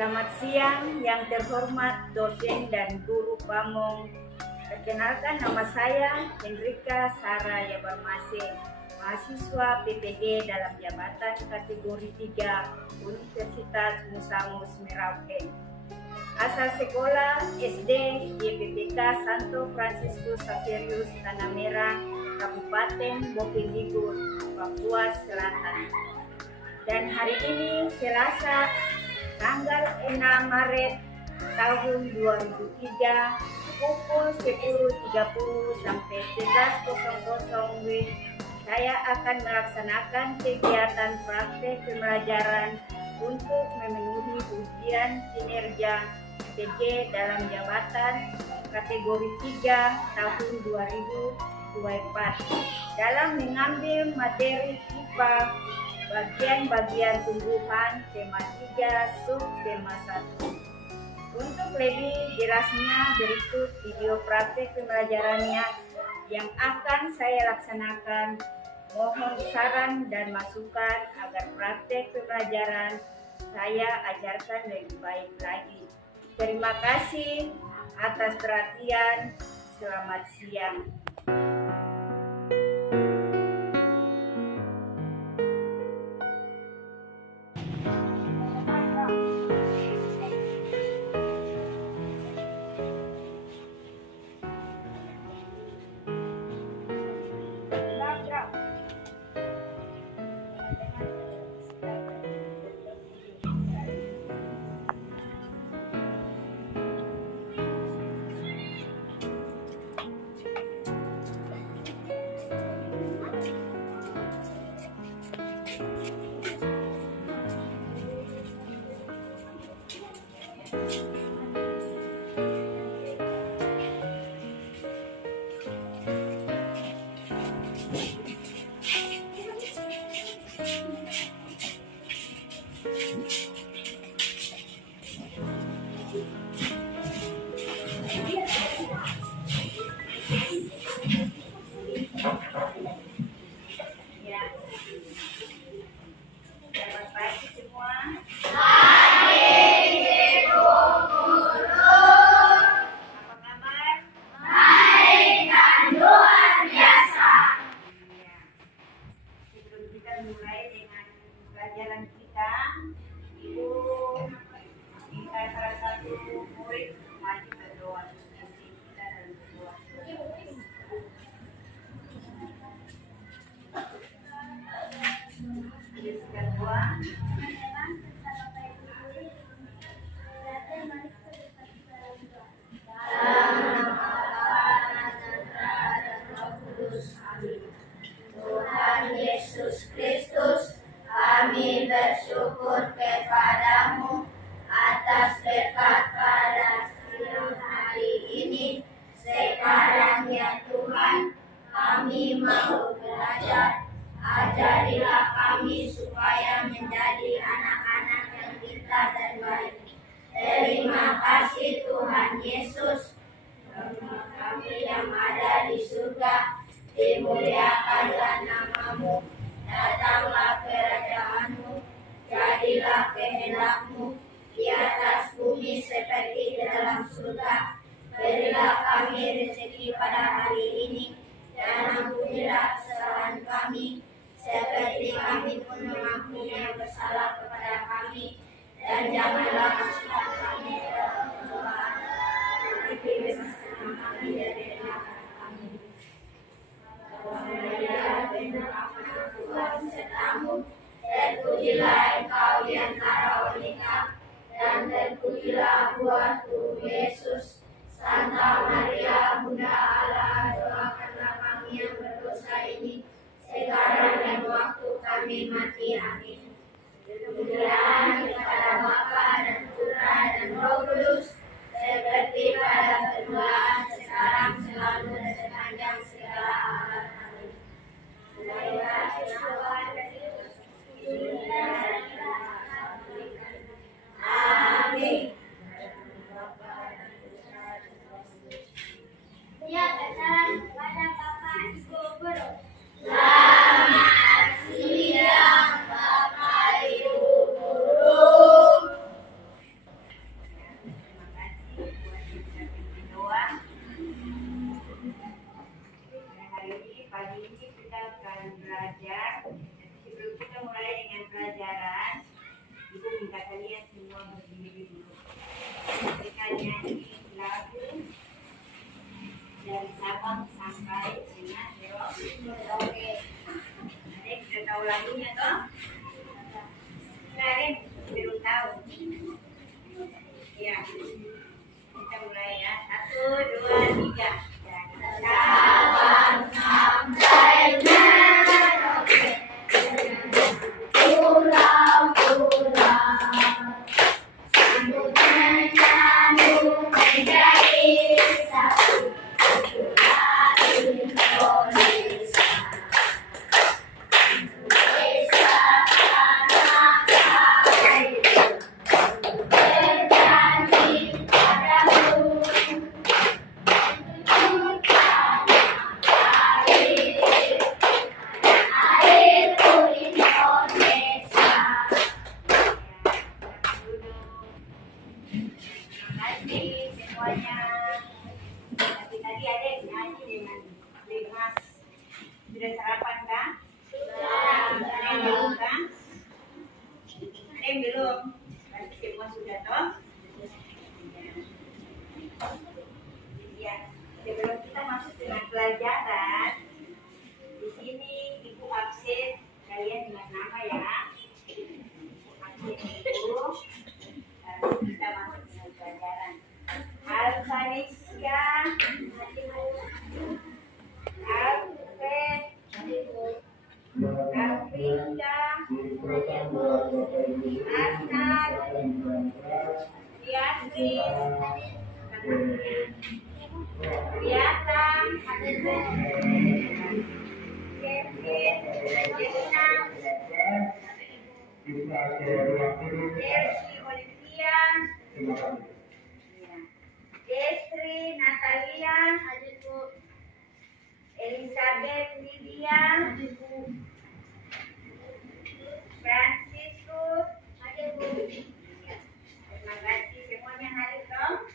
Selamat siang yang terhormat dosen dan guru Pamong. Perkenalkan, nama saya Hendrika Sarah Yabarmase, mahasiswa PPG dalam jabatan kategori 3 Universitas Musamus Merauke. Asal sekolah SD YPPK Santo Fransiskus Xaverius Tanah Merah, Kabupaten Bovendigul, Papua Selatan. Dan hari ini Selasa tanggal 6 Maret tahun 2003 pukul 10.30 sampai 11.00 WIB, saya akan melaksanakan kegiatan praktek pembelajaran untuk memenuhi ujian kinerja PPG dalam jabatan kategori 3 tahun 2024 dalam mengambil materi IPA bagian-bagian tumbuhan tema 3 sub tema 1. Untuk lebih jelasnya berikut video praktek pembelajarannya yang akan saya laksanakan. Mohon saran dan masukan agar praktek pembelajaran saya ajarkan lebih baik lagi. Terima kasih atas perhatian. Selamat siang. Selamat pagi semua. Apa kabar? Baik dan luar biasa. Ya. Sebelum kita mulai dengan pelajaran kita, Ibu minta salah satu murid maju berdoa. Nanti kita akan berdoa. Kita berdoa. Tuhan Yesus Kristus, kami bersyukur kepadamu atas berkat pada siang hari ini. Sekarang ya Tuhan, kami mau belajar. Ajarilah kami supaya menjadi anak-anak yang pintar dan baik. Terima kasih Tuhan Yesus. Kami yang ada di surga, dimuliakanlah namamu, datanglah kerajaanmu, jadilah kehendakmu di atas bumi seperti di dalam surga. Berilah kami rezeki pada hari ini, dan ampunilah kesalahan kami, seperti kami pun mengampuni yang bersalah kepada kami, dan janganlah masukkan kami ke dalam pencobaan, tetapi bebaskanlah kami dari kami. Tuhan sertamu, terpujilah engkau di antara wanita, dan terpujilah buah tubuh Yesus. Santa Maria, Bunda Allah, doakanlah kami yang berdosa ini, sekarang dan waktu kami mati. Amin. Kemuliaan kepada Bapa dan Putra dan Roh Kudus, seperti pada permulaan, sekarang, selalu, dan sepanjang segala abad. Amin. Amin. Ya, bersalam kepada Bapak Ibu Guru. Selamat siang Bapak Ibu Guru. berdiri dulu. Kita nyanyi lagu dari Sabang sampai dengan Merauke. Ada sudah tahu lagunya toh? Kalian belum tahu? Ya, kita mulai ya. 1, 2, 3. Sabang sampai Merauke, pulau-pulau sambut menyambut menjadi satu pulau Indonesia. Indonesia tanah air berjanji padamu. Semuanya. Tapi tadi ada yang nyanyi dengan Limas. Sudah sarapan kah? Ada yang belum kah? Ada yang belum? Pasti semua sudah toh? Ya. Sebelum kita masuk dengan pelajaran, di sini ibu absen kalian dengan nama ya. Absen itu. Kita masuk dengan pelajaran. Alfanisya, Alfred, Alvinda, Asad, Beatrice, Biatang, Kevin, Angelina, Jersey, Olivia, Destri, Natalia, Elizabeth, Lydia, Franciscus, terima kasih semuanya hadir dong.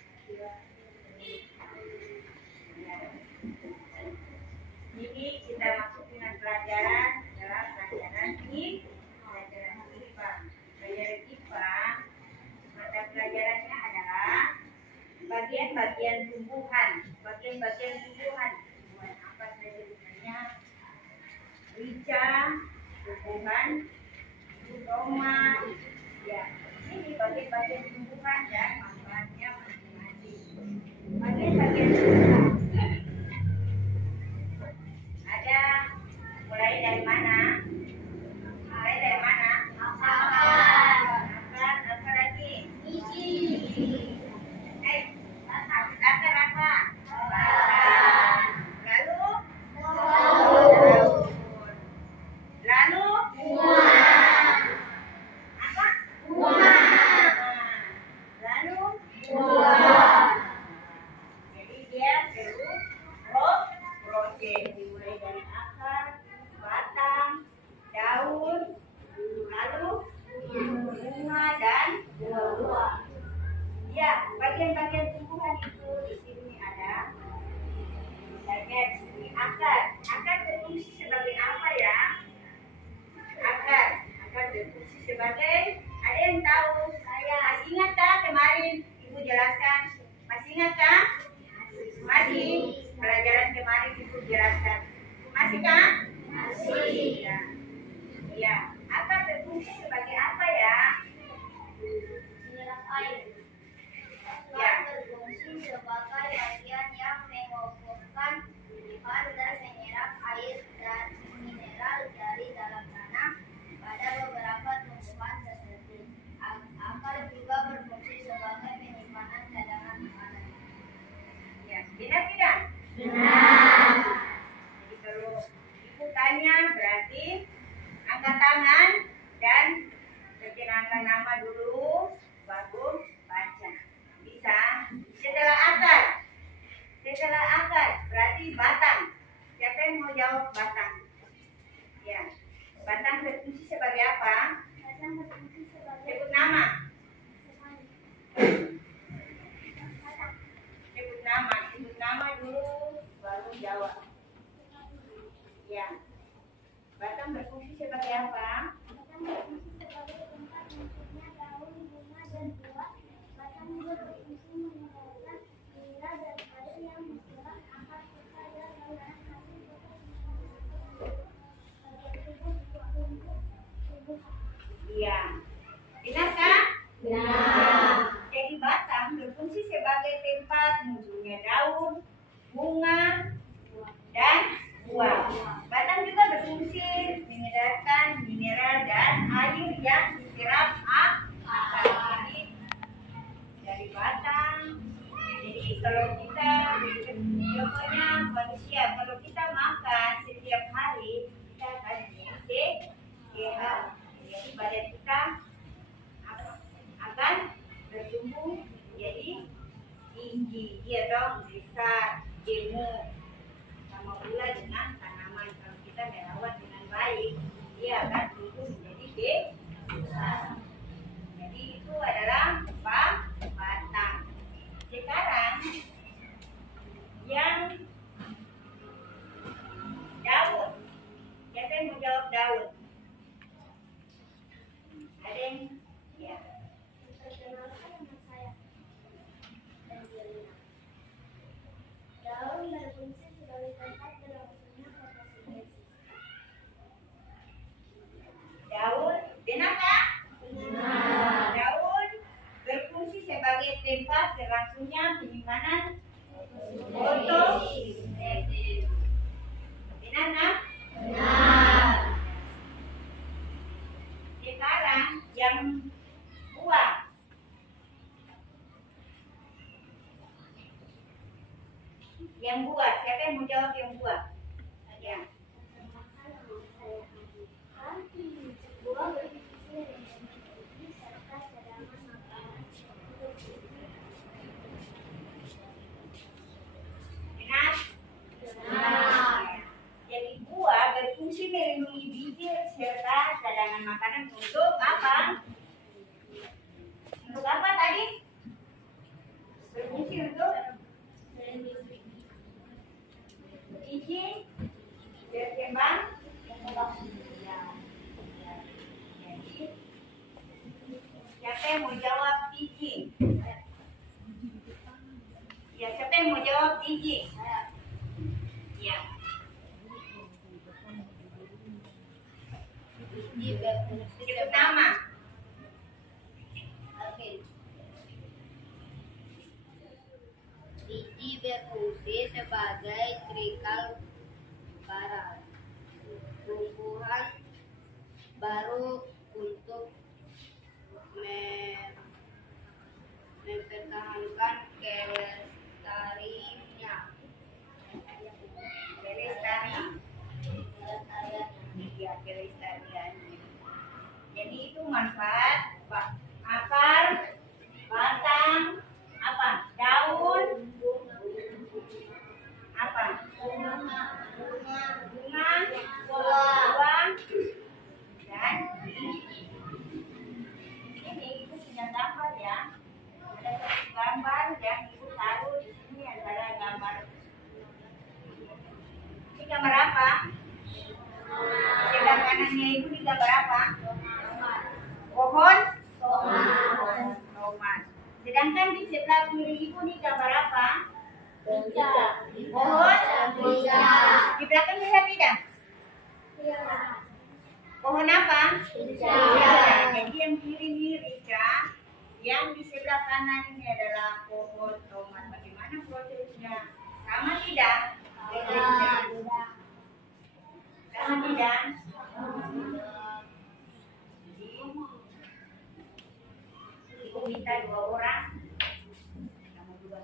Jadi kita masuk dengan pelajaran adalah pelajaran IPA. Pelajaran IPA, mata pelajarannya adalah bagian-bagian tumbuhan. Bagian-bagian tumbuhan. Tumbuhan apa saja misalnya? Rica, tumbuhan, tomat. Ya, ini bagian-bagian tumbuhan dan manfaatnya masing-masing. Bagian-bagian tumbuhan. Ada mulai dari mana? Mulai dari mana? Akar. Apa lagi? Biji. Akar apa? Lalu? Lalu? Apa? Lalu? Jadi dia terus proses dimulai dari akar, batang, daun, lalu bunga dan buah-buah. Ya, bagian-bagian tumbuhan itu di sini ada. Misalnya di sini akar. Akar berfungsi sebagai apa ya? Akar berfungsi sebagai, ada yang tahu? Saya. Masih ingat kah kemarin ibu jelaskan? Masih ingat kah? Masih. Pelajaran kemarin ibu jelaskan. Masih kah? Masih. Ya. Ya. Akar berfungsi sebagai apa ya? Menyerap air. Ya. Berfungsi sebagai bagian yang mengoborkan dan menyerap air dan mineral dari dalam tanah pada beberapa tumbuhan tertentu. Akar juga berfungsi sebagai penyimpanan cadangan makanan. Ya, benar tidak? Benar. Jadi kalau ibu tanya berarti angkat tangan dan perkenalkan nama dulu, baru baca. Bisa? Setelah akar berarti batang. Siapa yang mau jawab batang? Ya, batang berfungsi sebagai apa? Batang berfungsi sebagai Sebut nama. Sebut nama dulu, baru jawab. Ya, batang berfungsi sebagai apa? batang berfungsi sebagai tempat munculnya daun kalau kita contohnya manusia, kalau kita makan setiap hari kita akan sehat. Jadi badan kita akan bertumbuh jadi tinggi, dia dong besar, gemuk. Sama pula dengan tanaman, kalau kita merawat dengan baik, dia akan tumbuh menjadi besar. Jadi itu adalah batang. Sekarang yang daun, siapa yang mau jawab daun? Ada yang ya? Perkenalkan nama saya Angelina. Daun berfungsi sebagai tempat berlangsungnya fotosintesis. Daun, benarkah? Benar. Daun berfungsi sebagai tempat berlangsungnya penyimpanan fotosintesis. Benar, nak? Benar. Sekarang yang buah. Yang buah, siapa yang mau jawab yang buah? Ya. Buah berfungsi menjadi serta cadangan makanan untuk Benar? Benar. Jadi buah berfungsi melindungi biji serta cadangan makanan untuk apa? Untuk apa tadi? Berfungsi untuk biji berkembang. Jadi siapa yang mau jawab biji? Ya, siapa yang mau jawab biji? Ya. biji berfungsi Sebut nama. Biji berfungsi sebagai trikal barat, tumbuhan baru untuk mempertahankan kelestariannya. Ya, kelestarian. Jadi itu manfaat akar, batang, apa? Daun, apa? Bunga, buah, dan biji. Ini ibu punya gambar ya. Ada satu gambar yang ibu taruh di sini adalah gambar. Ini gambar apa? Sebelah kanannya ibu ini gambar apa? Pohon? Tomat. Sedangkan di sebelah kiri ibu ini gambar apa? Pohon? Di belakang lihat tidak? Pohon apa? Jadi yang kiri ini rica, yang di sebelah kanan ini adalah pohon tomat. Bagaimana prosesnya? Sama tidak? Sama tidak? Ibu minta 2 orang. Kamu 2.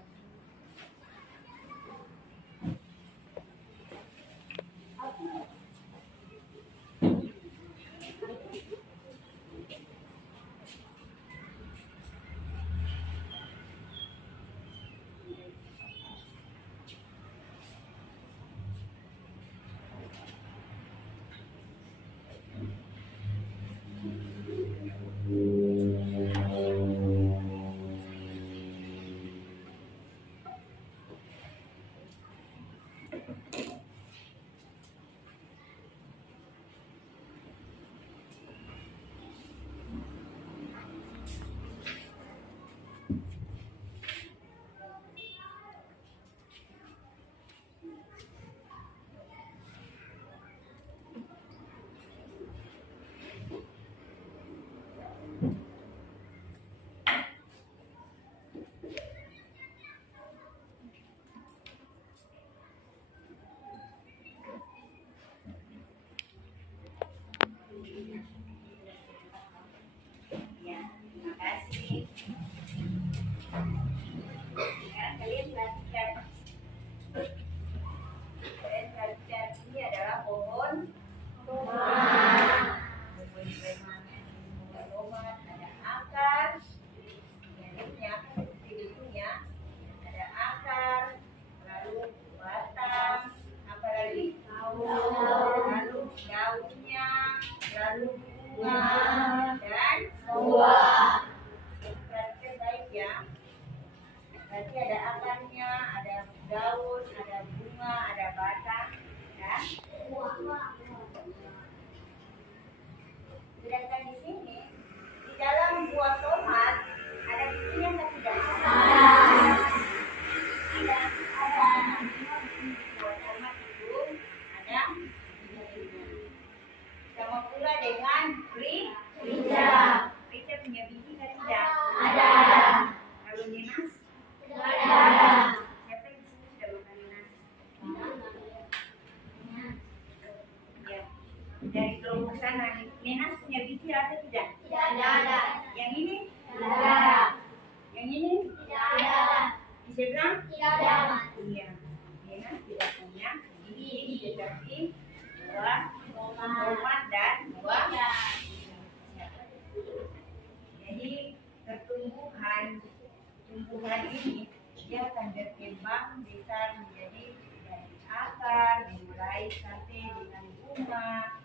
tumbuhan ini dia akan berkembang besar menjadi dari akar, dimulai sampai dengan bunga,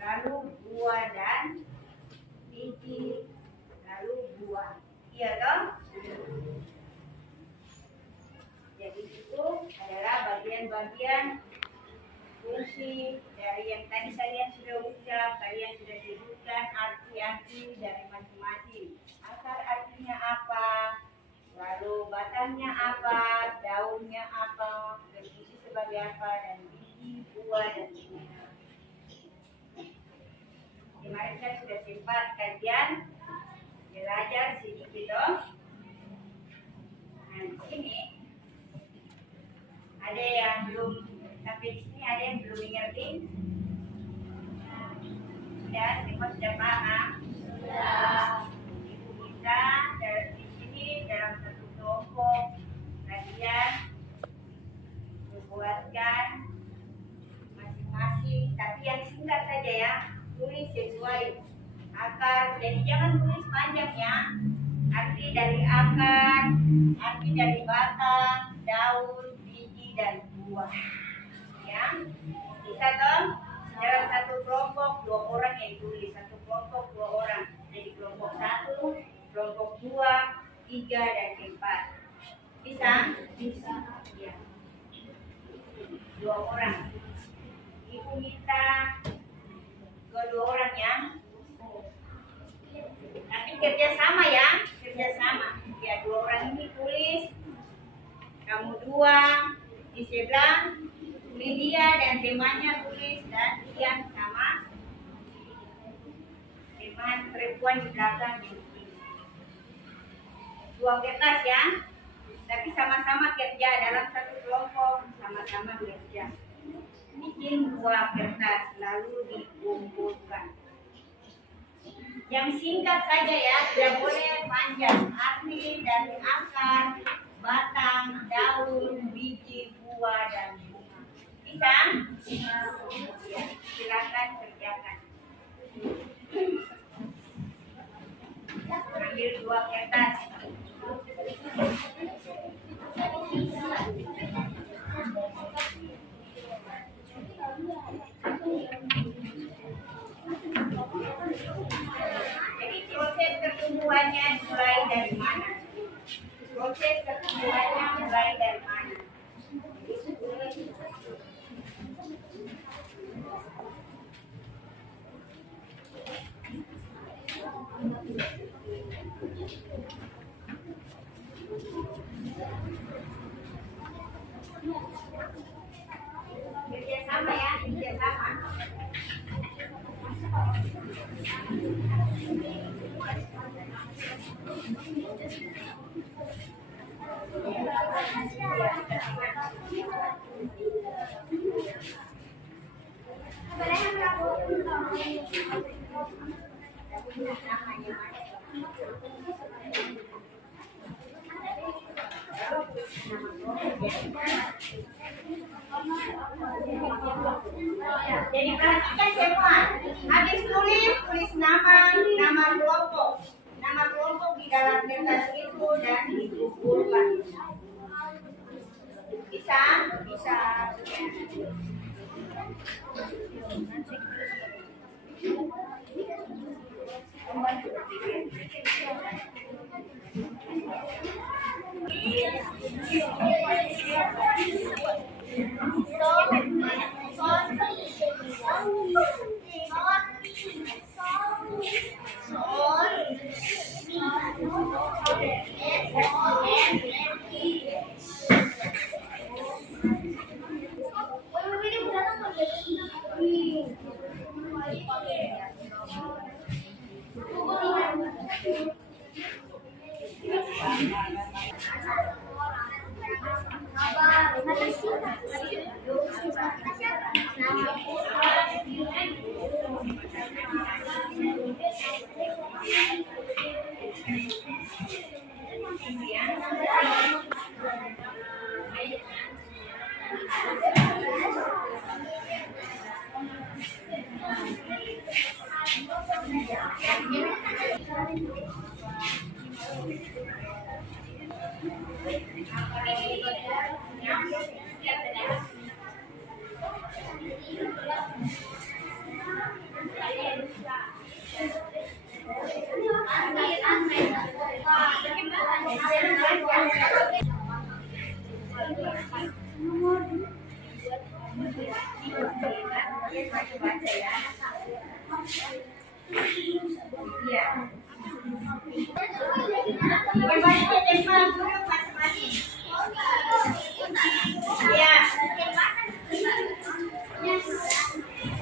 lalu buah dan biji, lalu buah. Iya dong? Jadi itu adalah bagian-bagian fungsi dari yang tadi kalian sudah ucap, kalian sudah sebutkan arti-arti dari masing-masing. Akar artinya apa? Lalu batangnya apa? Daunnya apa? Berfungsi sebagai apa? Dan biji, buah, dan bunga. Kemarin kan sudah sempat kajian belajar sedikit dong. Nah di sini ada yang belum sampai di sini, ada yang belum mengerti. Sudah, semua sudah paham. Ibu kita di sini dalam satu kelompok kalian membuatkan masing-masing, tapi yang singkat saja ya. Tulis sesuai akar, jadi jangan tulis panjang ya. Arti dari akar, arti dari batang, daun, biji, dan buah. Ya, bisa toh? Dalam satu kelompok 2 orang yang tulis, satu kelompok 2 orang. Jadi kelompok 1, kelompok 2, 3, dan 4. Bisa? Bisa. Ya. 2 orang. Ibu minta 2 orang ya. Tapi kerjasama ya, kerjasama. Ya 2 orang ini tulis, kamu 2 di sebelah, Lydia dan temannya tulis, dan Ian sama teman perempuan di belakang yang tulis. 2 kertas ya, tapi sama-sama kerja dalam satu kelompok, sama-sama kerja. Bikin 2 kertas lalu dikumpulkan. Yang singkat saja ya, tidak boleh panjang. Arti dari akar, batang, daun, biji, buah, dan bunga. Bisa? Ya, silakan kerjakan. Ambil 2 kertas. Jadi proses pertumbuhannya mulai dari mana? Proses pertumbuhannya mulai dari mana? Kerjasama ya, kerjasama. Jadi perhatikan semua. Habis tulis nama kelompok di dalam kertas itu dan dikumpulkan. Bisa? Bisa.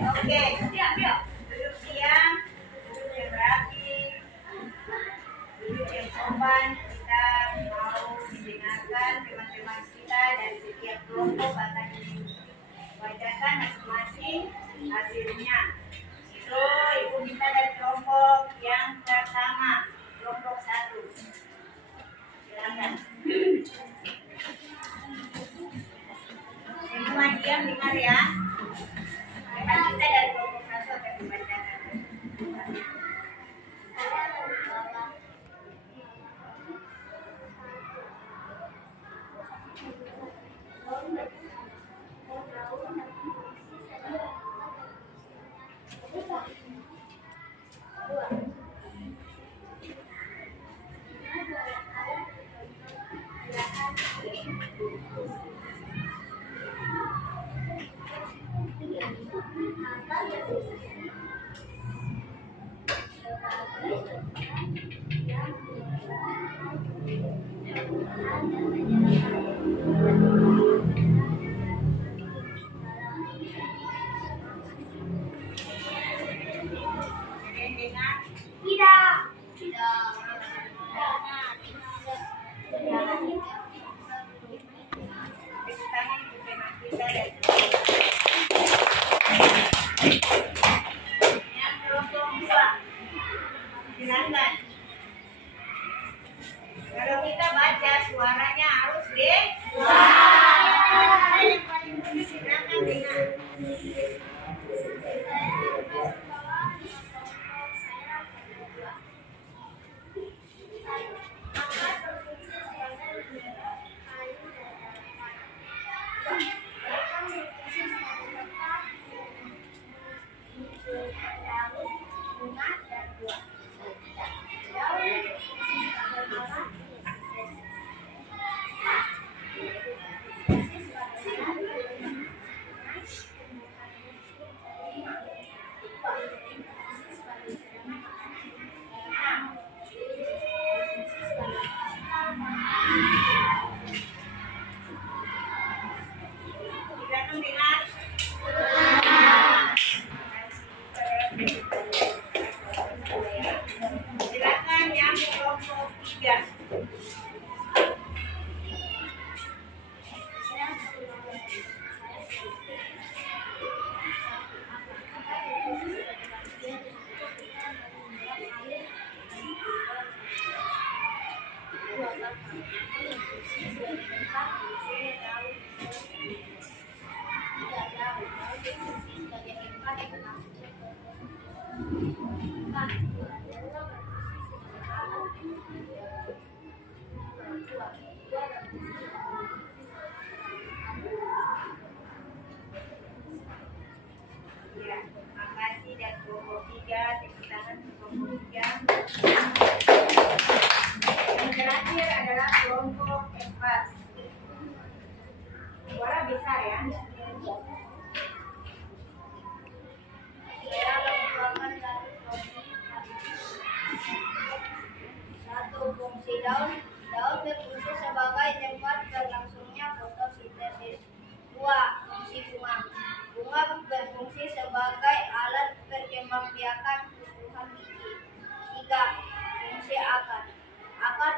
Oke, duduk siang, duduk yang rapi, duduk yang sopan. Kita mau mendengarkan teman-teman kita dari setiap kelompok akan dibacakan masing-masing hasilnya. Itu Ibu minta dari kelompok yang pertama, kelompok 1. Silakan. Semua diam dengar ya. Teman kita dari kelompok 1 akan dibacakan. Kalau kita baca suaranya harus deh. Yang paling penting silakan dengar. Silakan yang kelompok 3. Ya, makasih dan kelompok 3, tepuk tangan kelompok 3. Yang terakhir adalah kelompok 4. Suara besar ya. Fungsi daun berfungsi sebagai tempat berlangsungnya fotosintesis. 2. Fungsi bunga berfungsi sebagai alat perkembangbiakan tumbuhan biji. 3. Fungsi akar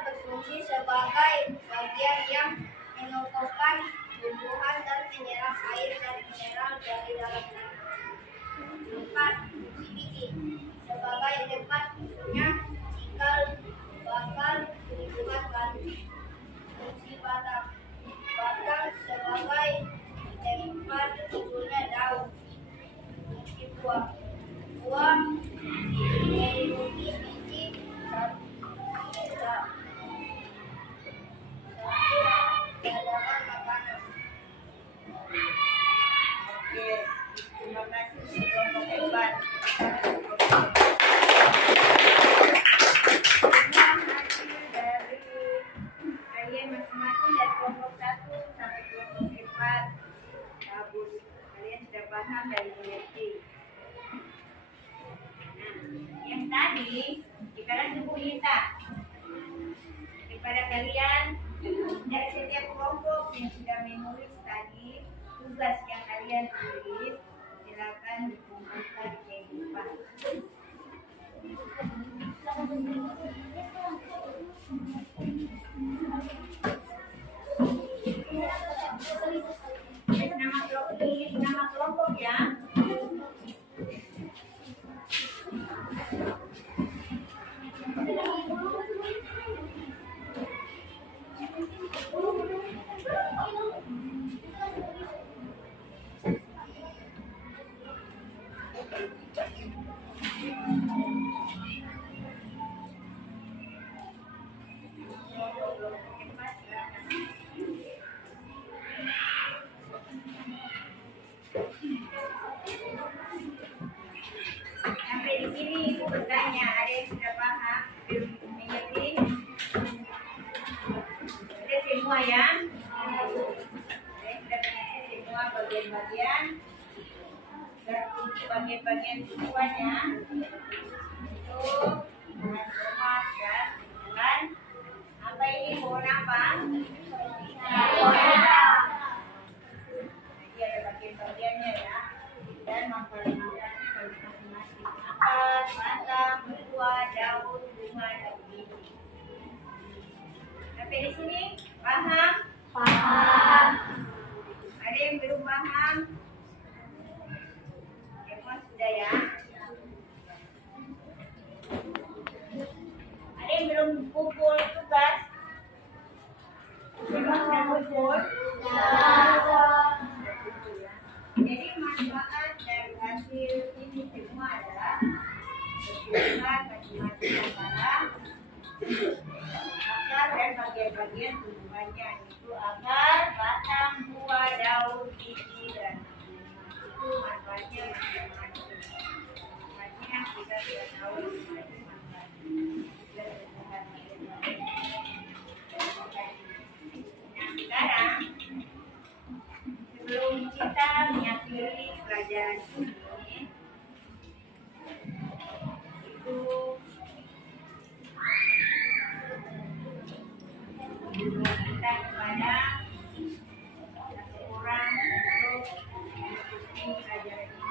berfungsi sebagai bagian yang mengokohkan tumbuhan dan menyerap air dan mineral dari dalam tanah. 4. Fungsi biji sebagai tempat tumbuhnya cikal bakal tumbuhan baru. Fungsi batang sebagai tempat tumbuhnya daun. Fungsi buah melindungi biji ini sekarang Ibu minta kepada kalian dari setiap kelompok yang sudah menulis tadi tugas yang kalian tulis, silakan dikumpulkan di kehidupan. Tulis nama kelompok ya. Sampai di sini Ibu bertanya, ada yang sudah paham? Mengerti? Ada semua ya? Ada yang sudah mengerti semua bagian-bagian? Bagian-bagian semuanya itu transformat dan bulan. Apa ini pohon apa? Jadi ada bagian-bagiannya ya. Dan mempelajari masing-masing akar, batang, buah, daun, bunga, dan biji. Sampai di sini paham? Paham. Ada yang belum paham? Semua sudah ya? Ada yang belum kumpul tugas? Semua sudah kumpul? Jadi manfaat dari hasil ini semua adalah berguna macam-macam antara akar dan bagian-bagian tumbuhannya, itu akar, batang, buah, daun, biji, dan itu manfaatnya macam-macam. Manfaatnya kita sudah tahu manfaatnya. Nah sekarang sebelum kita mengakhiri pelajaran ini, itu kita kepada satu orang untuk mengikuti pelajaran ini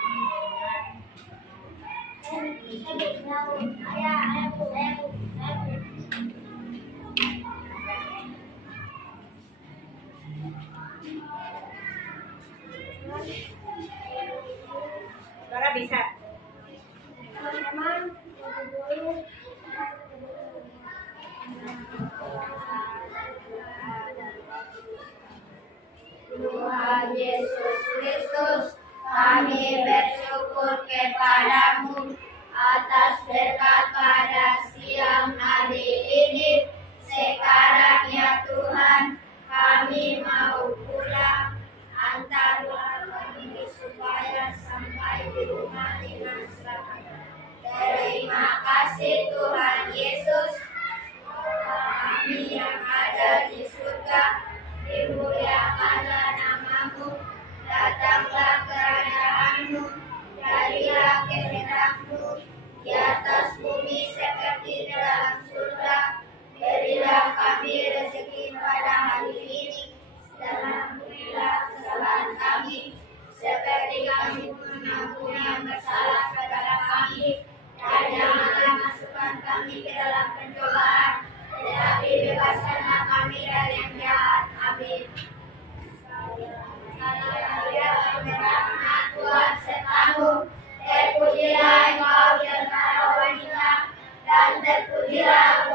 Suara bisa. Tuhan Yesus Kristus, kami bersyukur kepadamu atas berkat pada siang hari ini. Sekarang ya Tuhan, kami mau pulang, antarlah kami supaya sampai di rumah dengan selamat. Terima kasih Tuhan Yesus. Kami yang ada di surga, dimuliakanlah namamu, datanglah kerajaan-Mu, jadilah kehendak-Mu di atas bumi seperti dalam surga. Berilah kami rezeki pada hari ini, dan ampunilah kesalahan kami, seperti kami mengampuni yang bersalah kepada kami, dan janganlah masukkan kami ke dalam pencobaan, tetapi bebaskanlah kami dari yang jahat. Amin. Tuhan sertamu, terpujilah engkau di antara wanita, dan terpujilah